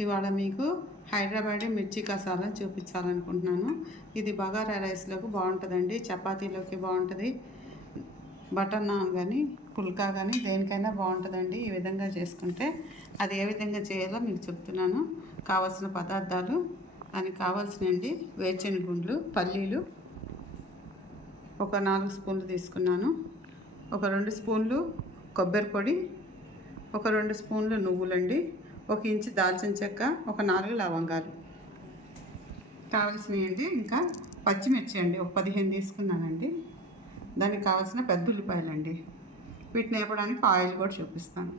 ఇవాళ మీకు హైదరాబాద్ మిర్చి కసాలను చూపించాలనుకుంటున్నాను. ఇది బగారా రైస్లోకి బాగుంటుందండి చపాతీలోకి బాగుంటుంది బటర్ నాన్ కానీ పుల్కా కానీ దేనికైనా బాగుంటుందండి ఈ విధంగా చేసుకుంటే. అది ఏ విధంగా చేయాలో మీకు చెప్తున్నాను. కావాల్సిన పదార్థాలు దానికి కావాల్సినండి వేరుశెనగ గుండ్లు పల్లీలు ఒక నాలుగు స్పూన్లు తీసుకున్నాను. ఒక రెండు స్పూన్లు కొబ్బరి పొడి ఒక రెండు స్పూన్లు నువ్వులండి. ఒక ఇంచు దాల్చిన చెక్క ఒక నాలుగు లవంగాలు. కావాల్సినవి ఇంకా పచ్చిమిర్చి అండి ఒక పదిహేను తీసుకున్నానండి. దానికి కావాల్సిన పెద్ద ఉల్లిపాయలండి. వీటిని వేపడానికి ఆయిల్ కూడా చూపిస్తాను.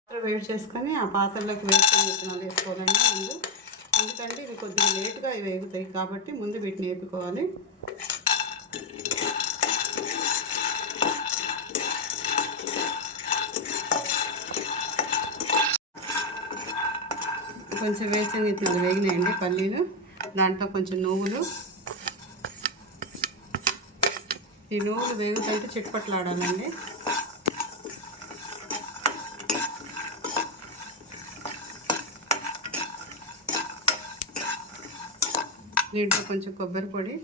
పాత్ర వేడి చేసుకొని ఆ పాత్రలోకి వేసుకొని విత్తనాలు వేసుకోవాలండి ముందు. ఎందుకంటే ఇవి కొద్దిగా లేటుగా వేగుతాయి కాబట్టి ముందు వీటిని వేపుకోవాలి. కొంచెం వేసింది ఇట్లా వేగినాయండి పల్లీలు. దాంట్లో కొంచెం నువ్వులు. ఈ నువ్వులు వేగుతుంటే చిట్పట్లాడాలండి. దీంట్లో కొంచెం కొబ్బరి పొడి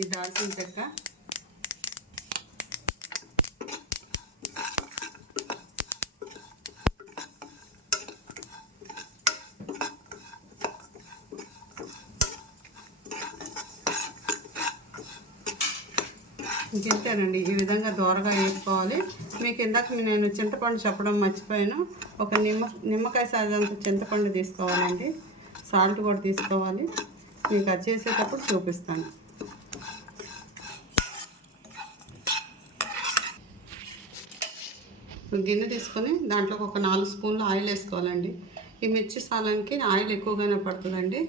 ఈ దాల్చిన చెక్క ఇంకెంతేనండి? ఈ విధంగా దోరగా వేసుకోవాలి మీకు ఇందాక నేను చింతపండు చెప్పడం మర్చిపోయాను. ఒక నిమ్మ నిమ్మకాయ సాగంత చింతపండు తీసుకోవాలండి. సాల్ట్ కూడా తీసుకోవాలి. మీకు అది చేసేటప్పుడు చూపిస్తాను. గిన్నె తీసుకొని దాంట్లోకి ఒక నాలుగు స్పూన్లు ఆయిల్ వేసుకోవాలండి. ఈ మిర్చి సాలానికి ఆయిల్ ఎక్కువగానే పడుతుందండి.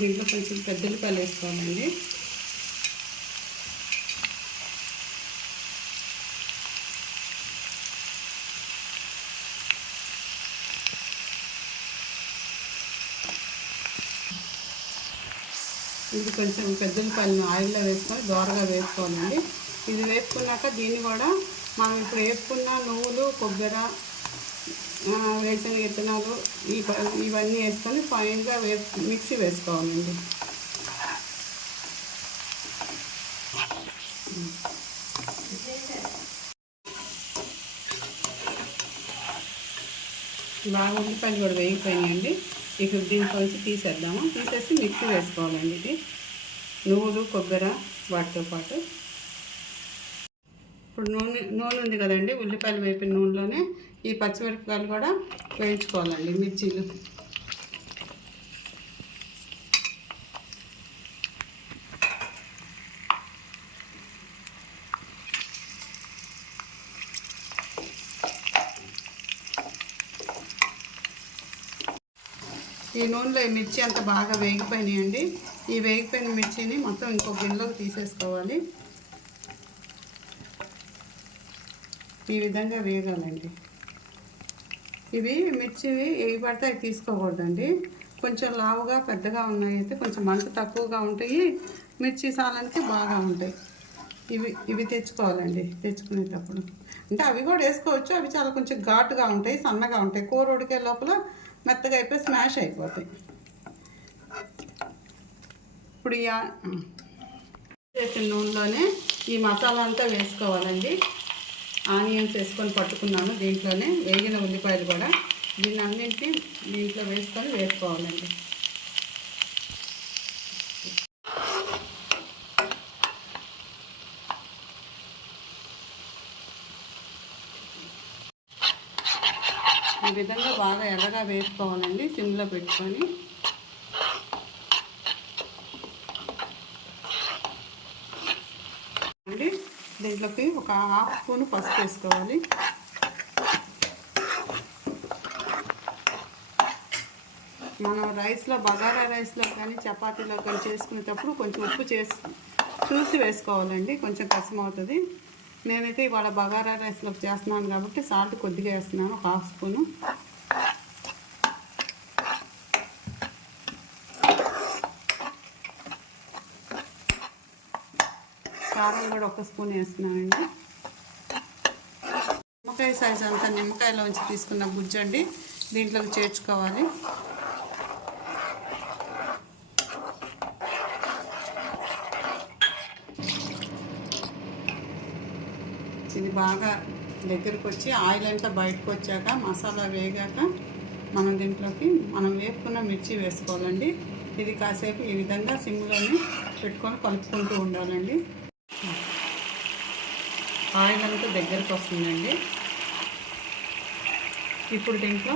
దీంట్లో కొంచెం పెద్ద ఉల్లిపాయలు వేసుకోవాలండి ఇది కొంచెం పెద్ద ఉల్లిపాయలను ఆయిల్లో వేసుకొని దోరగా వేసుకోవాలండి. ఇది వేసుకున్నాక దీన్ని కూడా మనం ఇప్పుడు వేసుకున్న నువ్వులు కొబ్బరి వేసిన విత్తనాలు ఈ ఇవన్నీ వేసుకొని ఫైన్గా వే మిక్సీ వేసుకోవాలండి. బాగా ఉల్లిపాయలు కూడా వేగిపోయినాయండి. ఇక దీంట్లోంచి తీసేద్దాము. తీసేసి మిక్సీ వేసుకోవాలండి ఇది. నువ్వులు కొబ్బరి వాటితో పాటు ఇప్పుడు నూనె నూనె ఉంది కదండి ఉల్లిపాయలు వేపిన నూనెలోనే ఈ పచ్చిమిరపకాయలు కూడా వేయించుకోవాలండి మిర్చీలు. ఈ నూనెలో ఈ మిర్చి అంత బాగా వేగిపోయినాయండి. ఈ వేగిపోయిన మిర్చిని మొత్తం ఇంకో గిన్నెలోకి తీసేసుకోవాలి. ఈ విధంగా వేగాలండి. ఇవి మిర్చివి ఏవి పడితే అవి తీసుకోకూడదండి. కొంచెం లావుగా పెద్దగా ఉన్నాయి అయితే కొంచెం మంట తక్కువగా ఉంటాయి. మిర్చి సాలానికి బాగా ఉంటాయి. ఇవి ఇవి తెచ్చుకోవాలండి తెచ్చుకునేటప్పుడు. అంటే అవి కూడా వేసుకోవచ్చు. అవి చాలా కొంచెం ఘాటుగా ఉంటాయి సన్నగా ఉంటాయి. కూర ఉడికే లోపల మెత్తగా అయిపోయి స్మాష్ అయిపోతాయి. ఇప్పుడు ఈ చేసిన నూనెలోనే ఈ మసాలా అంతా వేసుకోవాలండి. ఆనియన్స్ వేసుకొని పట్టుకున్నాను దీంట్లోనే వేగిన ఉల్లిపాయలు కూడా. దీన్ని అన్నింటినీ దీంట్లో వేసుకొని వేసుకోవాలండి. ఈ విధంగా బాగా ఎర్రగా వేసుకోవాలండి సిమ్లో పెట్టుకొని అండి దీంట్లోకి ఒక హాఫ్ స్పూన్ పసుపు వేసుకోవాలి. మనం రైస్లో బగారా రైస్లో కానీ చపాతీలో కానీ చేసుకునేటప్పుడు కొంచెం ఉప్పు చేసి చూసి వేసుకోవాలండి. కొంచెం కష్టం అవుతుంది. నేనైతే ఇవాళ బగారా రైస్లోకి చేస్తున్నాను కాబట్టి సాల్ట్ కొద్దిగా వేస్తున్నాను ఒక హాఫ్ స్పూను. కారాలు కూడా ఒక స్పూన్ వేస్తున్నానండి. నిమ్మకాయ సైజ్ అంతా నిమ్మకాయలోంచి తీసుకున్న గుజ్జు అండి. దీంట్లోకి చేర్చుకోవాలి. ఇది బాగా దగ్గరకు వచ్చి ఆయిల్ అంతా బయటకు వచ్చాక మసాలా వేగాక మనం దీంట్లోకి మనం వేపుకున్న మిర్చి వేసుకోవాలండి. ఇది కాసేపు ఈ విధంగా సిమ్లోనే పెట్టుకొని కలుపుకుంటూ ఉండాలండి. ఆయిల్ అంతా దగ్గరకు వస్తుందండి. ఇప్పుడు దీంట్లో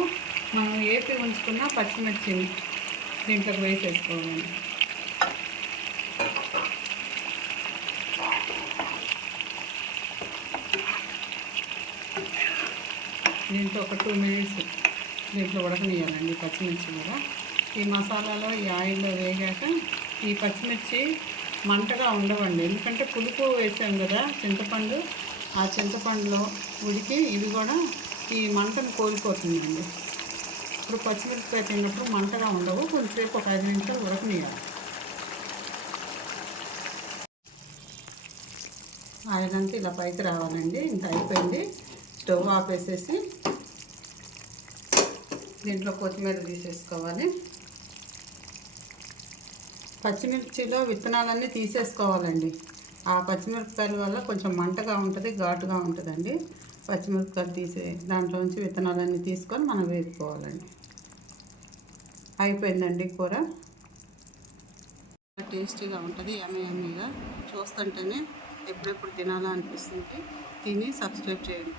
మనం ఏపి ఉంచుకున్న పచ్చిమిర్చిని దీంట్లోకి వేసేసుకోవాలి. దీంట్లో ఒక టూ మినిట్స్ దీంట్లో ఉడకనియాలండి పచ్చిమిర్చి కూడా. ఈ మసాలాలో ఈ ఆయిల్లో వేగాక ఈ పచ్చిమిర్చి మంటగా ఉండవండి. ఎందుకంటే పులుపు వేసాం కదా చింతపండు. ఆ చింతపండులో ఉడికి ఇది కూడా ఈ మంటను కోల్పోతుందండి. ఇప్పుడు పచ్చిమిరపకాయ తిన్నప్పుడు మంటగా ఉండవు. కొంతసేపు ఒక ఐదు నిమిషాలు ఉడకనియాలి ఆయిల్ ఇలా పైకి రావాలండి. ఇంత అయిపోయింది. స్టవ్ ఆపేసేసి దీంట్లో కొత్తిమీర తీసేసుకోవాలి. పచ్చిమిర్చిలో విత్తనాలన్నీ తీసేసుకోవాలండి. ఆ పచ్చిమిరపకాయల వల్ల కొంచెం మంటగా ఉంటుంది ఘాటుగా ఉంటుందండి. పచ్చిమిరపకాయలు తీసే దాంట్లోంచి విత్తనాలన్నీ తీసుకొని మనం వేసుకోవాలండి అయిపోయిందండి కూర. టేస్టీగా ఉంటుంది ఎమ్మె ఎమ్మెగా చూస్తుంటేనే ఎప్పుడెప్పుడు తినాలా అనిపిస్తుంది తిని సబ్స్క్రైబ్ చేయండి.